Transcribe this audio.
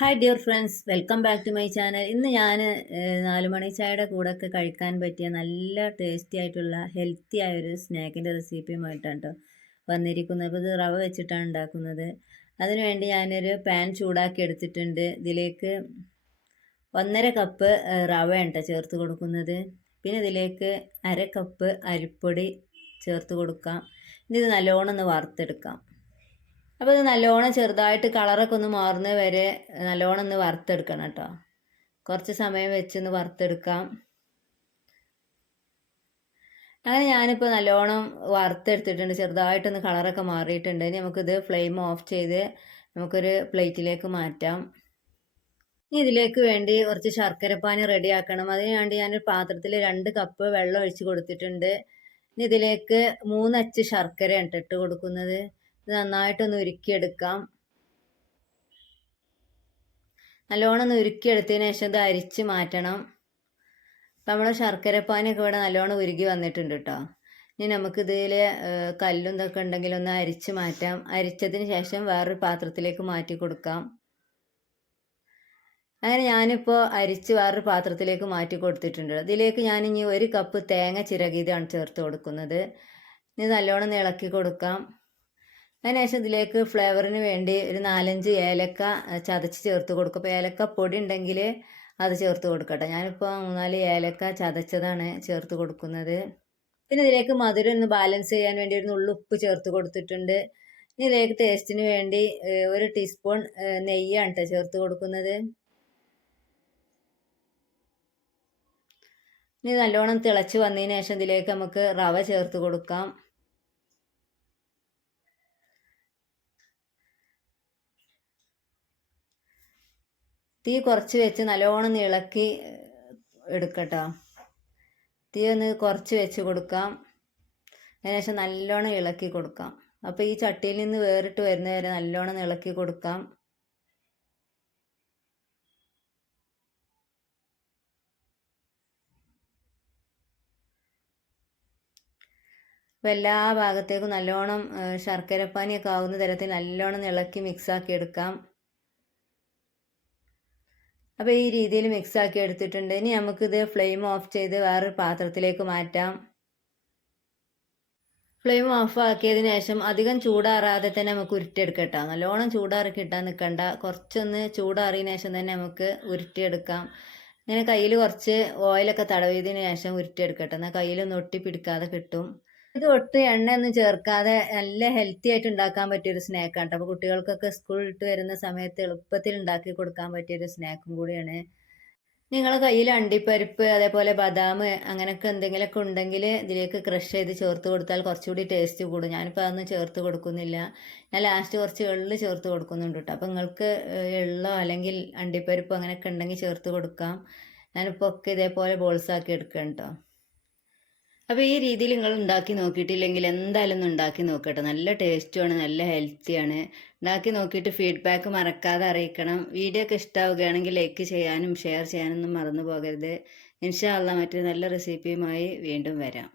Hi dear friends welcome back to my channel ഇന്ന് ഞാൻ നാലുമണി ചായയുടെ കൂടെ ഒക്കെ കഴിക്കാൻ പറ്റിയ നല്ല ടേസ്റ്റി ആയിട്ടുള്ള ഹെൽത്തി ആയൊരു സ്നാക്കിന്റെ റെസിപ്പിയുമായിട്ടാണ് കേട്ടോ വന്നിരിക്കുന്നത്. അപ്പോൾ ഇത് റവ വെച്ചിട്ടാണ് ഉണ്ടാക്കുന്നത്. അതിനുവേണ്ടി ഞാനൊരു പാൻ ചൂടാക്കി എടുത്തിട്ടുണ്ട്. ഇതിലേക്ക് ഒന്നര കപ്പ് റവയാണ് കേട്ടോ ചേർത്ത് കൊടുക്കുന്നത്. പിന്നെ ഇതിലേക്ക് അര കപ്പ് അരിപ്പൊടി ചേർത്ത് കൊടുക്കാം. ഇനി ഇത് നല്ലോണം ഒന്ന് വറുത്തെടുക്കാം. അപ്പോൾ ഇത് നല്ലോണം ചെറുതായിട്ട് കളറൊക്കെ ഒന്ന് മാറുന്നത് വരെ നല്ലോണം ഒന്ന് വറുത്തെടുക്കണം കേട്ടോ. കുറച്ച് സമയം വെച്ചൊന്ന് വറുത്തെടുക്കാം. അങ്ങനെ ഞാനിപ്പോൾ നല്ലോണം വറുത്തെടുത്തിട്ടുണ്ട്. ചെറുതായിട്ടൊന്ന് കളറൊക്കെ മാറിയിട്ടുണ്ട്. ഇനി നമുക്കിത് ഫ്ലെയിം ഓഫ് ചെയ്ത് നമുക്കൊരു പ്ലേറ്റിലേക്ക് മാറ്റാം. ഇനി ഇതിലേക്ക് വേണ്ടി കുറച്ച് ശർക്കരപ്പാനി റെഡിയാക്കണം അതിന് വേണ്ടി ഞാനൊരു പാത്രത്തിൽ രണ്ട് കപ്പ് വെള്ളം ഒഴിച്ച് കൊടുത്തിട്ടുണ്ട്. ഇനി ഇതിലേക്ക് മൂന്നച്ച് ശർക്കര ഇട്ട് കൊടുക്കുന്നത്. നന്നായിട്ടൊന്ന് ഉരുക്കിയെടുക്കാം. നല്ലോണം ഒന്ന് ഉരുക്കിയെടുത്തതിന് ശേഷം ഇത് അരിച്ച് മാറ്റണം. അപ്പം നമ്മൾ ശർക്കരപ്പാനൊക്കെ ഇവിടെ നല്ലോണം ഉരുകി വന്നിട്ടുണ്ട് കേട്ടോ ഇനി നമുക്കിതിൽ കല്ലും ഇതൊക്കെ ഉണ്ടെങ്കിൽ ഒന്ന് അരിച്ച് മാറ്റാം. അരിച്ചതിന് ശേഷം വേറൊരു പാത്രത്തിലേക്ക് മാറ്റി കൊടുക്കാം. അങ്ങനെ ഞാനിപ്പോൾ അരിച്ച് വേറൊരു പാത്രത്തിലേക്ക് മാറ്റി കൊടുത്തിട്ടുണ്ട്. ഇതിലേക്ക് ഞാൻ ഇനി ഒരു കപ്പ് തേങ്ങ ചിരകിയതാണ് ചേർത്ത് കൊടുക്കുന്നത്. ഇനി നല്ലോണം ഇളക്കി കൊടുക്കാം. അതിനുശേഷം ഇതിലേക്ക് ഫ്ലേവറിന് വേണ്ടി ഒരു നാലഞ്ച് ഏലക്ക ചതച്ച് ചേർത്ത് കൊടുക്കും. അപ്പോൾ ഏലക്ക പൊടി ഉണ്ടെങ്കിൽ അത് ചേർത്ത് കൊടുക്കട്ടെ. ഞാനിപ്പോൾ മൂന്നാൽ ഏലക്ക ചതച്ചതാണ് ചേർത്ത് കൊടുക്കുന്നത്. പിന്നെ ഇതിലേക്ക് മധുരം ഒന്ന് ബാലൻസ് ചെയ്യാൻ വേണ്ടി ഒരു നുള്ളു ഉപ്പ് ചേർത്ത് കൊടുത്തിട്ടുണ്ട്. ഇനി ഇതിലേക്ക് ടേസ്റ്റിന് വേണ്ടി ഒരു ടീസ്പൂൺ നെയ്യാണ് കേട്ടോ ചേർത്ത് കൊടുക്കുന്നത്. ഇനി നല്ലോണം തിളച്ച് വന്നതിന് ശേഷം ഇതിലേക്ക് നമുക്ക് റവ ചേർത്ത് കൊടുക്കാം. തീ കുറച്ച് വെച്ച് നല്ലോണം ഇളക്കി എടുക്കട്ടോ. തീ ഒന്ന് കുറച്ച് വെച്ച് കൊടുക്കാം. അതിനുശേഷം നല്ലോണം ഇളക്കി കൊടുക്കാം. അപ്പോൾ ഈ ചട്ടിയിൽ നിന്ന് വേറിട്ട് വരുന്ന വരെ നല്ലോണം ഇളക്കി കൊടുക്കാം. അപ്പോൾ എല്ലാ ഭാഗത്തേക്കും നല്ലോണം ശർക്കരപ്പാനിയൊക്കെ ആവുന്ന തരത്തിൽ നല്ലോണം ഇളക്കി മിക്സാക്കി എടുക്കാം. അപ്പോൾ ഈ രീതിയിൽ മിക്സ് ആക്കി എടുത്തിട്ടുണ്ട്. ഇനി നമുക്കിത് ഫ്ലെയിം ഓഫ് ചെയ്ത് വേറൊരു പാത്രത്തിലേക്ക് മാറ്റാം. ഫ്ലെയിം ഓഫ് ആക്കിയതിന് ശേഷം അധികം ചൂടാറാതെ തന്നെ നമുക്ക് ഉരുട്ടിയെടുക്കട്ടോ. നല്ലോണം ചൂടാറി കിട്ടാൻ നിൽക്കണ്ട കുറച്ചൊന്ന് ചൂടാറിയതിന് ശേഷം തന്നെ നമുക്ക് ഉരുട്ടിയെടുക്കാം. ഇങ്ങനെ കയ്യിൽ കുറച്ച് ഓയിലൊക്കെ തടവിയതിന് ശേഷം ഉരുട്ടിയെടുക്കട്ടെ. എന്നാൽ കയ്യിലൊന്നും ഒട്ടി പിടിക്കാതെ കിട്ടും. ഇത് ഒട്ടും എണ്ണയൊന്നും ചേർക്കാതെ നല്ല ഹെൽത്തി ആയിട്ട് ഉണ്ടാക്കാൻ പറ്റിയൊരു സ്നാക്കാണ് കേട്ടോ അപ്പോൾ കുട്ടികൾക്കൊക്കെ സ്കൂളിൽ ഇട്ട് വരുന്ന സമയത്ത് എളുപ്പത്തിൽ ഉണ്ടാക്കി കൊടുക്കാൻ പറ്റിയൊരു സ്നാക്കും കൂടിയാണ്. നിങ്ങൾ കയ്യിൽ അണ്ടിപ്പരിപ്പ് അതേപോലെ ബദാം അങ്ങനെയൊക്കെ എന്തെങ്കിലുമൊക്കെ ഉണ്ടെങ്കിൽ ഇതിലേക്ക് ക്രഷ് ചെയ്ത് ചേർത്ത് കൊടുത്താൽ കുറച്ചുകൂടി ടേസ്റ്റ് കൂടും. ഞാനിപ്പോൾ അതൊന്നും ചേർത്ത് കൊടുക്കുന്നില്ല. ഞാൻ ലാസ്റ്റ് കുറച്ച് എള്ള് ചേർത്ത് കൊടുക്കുന്നുണ്ട് കേട്ടോ അപ്പോൾ നിങ്ങൾക്ക് എള്ളോ അല്ലെങ്കിൽ അണ്ടിപ്പരിപ്പ് അങ്ങനെയൊക്കെ ഉണ്ടെങ്കിൽ ചേർത്ത് കൊടുക്കാം. ഞാനിപ്പോൾ ഒക്കെ ഇതേപോലെ ബോൾസാക്കി എടുക്കുക കേട്ടോ അപ്പോൾ ഈ രീതിയിൽ നിങ്ങൾ ഉണ്ടാക്കി നോക്കിയിട്ടില്ലെങ്കിൽ എന്തായാലും ഒന്ന് ഉണ്ടാക്കി നോക്കട്ടെ. നല്ല ടേസ്റ്റുമാണ് നല്ല ഹെൽത്തിയാണ് ഉണ്ടാക്കി നോക്കിയിട്ട് ഫീഡ്ബാക്ക് മറക്കാതെ അറിയിക്കണം. വീഡിയോ ഒക്കെ ഇഷ്ടമാവുകയാണെങ്കിൽ ലൈക്ക് ചെയ്യാനും ഷെയർ ചെയ്യാനൊന്നും മറന്നു പോകരുത്. ഇൻഷാ അല്ല മറ്റൊരു നല്ല റെസിപ്പിയുമായി വീണ്ടും വരാം.